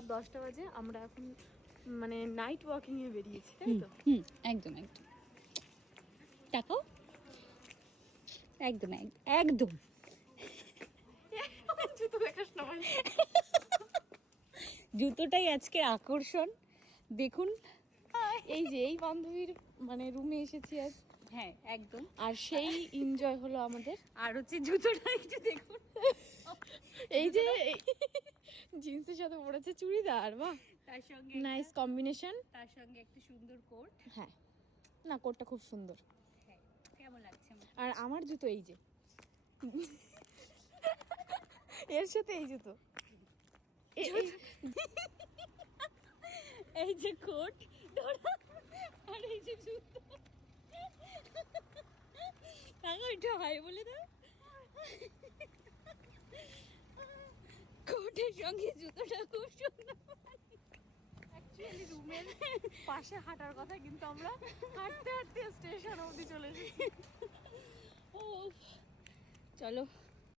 রাত 10টা বাজে, আমরা এখন মানে নাইট ওয়াকিং এ বেরিয়েছি, তাই তো? একদম একদম তাকাও, একদম একদম জুতো দেখাস না ভাই। জুতোটাই আজকের আকর্ষণ। দেখুন, এই যে এই বান্ধবীর মানে রুমে এসেছি আজ, হ্যাঁ একদম। আর সেই এনজয় হলো আমাদের। আর হচ্ছে জুতোটা একটু দেখুন, এই যে জিন্সের সাথে পরেছে চুড়িদার, বাহ তার সঙ্গে নাইস কম্বিনেশন। তার সঙ্গে একটা সুন্দর কোট। হ্যাঁ, না কোটটা খুব সুন্দর। হ্যাঁ, কেমন লাগছে আমার? আর আমার জুতো এই যে এর সাথে এই জুতো, এই যে কোট আর এই যে জুতো, তাকে ওইটা হয় বলে দাও। কোটের সঙ্গে জুতোটা খুব সুন্দর। অ্যাকচুয়ালি রুমের পাশে হাঁটার কথা, কিন্তু আমরা হাঁটতে হাঁটতে স্টেশন অবধি চলে এসেছি। ও চলো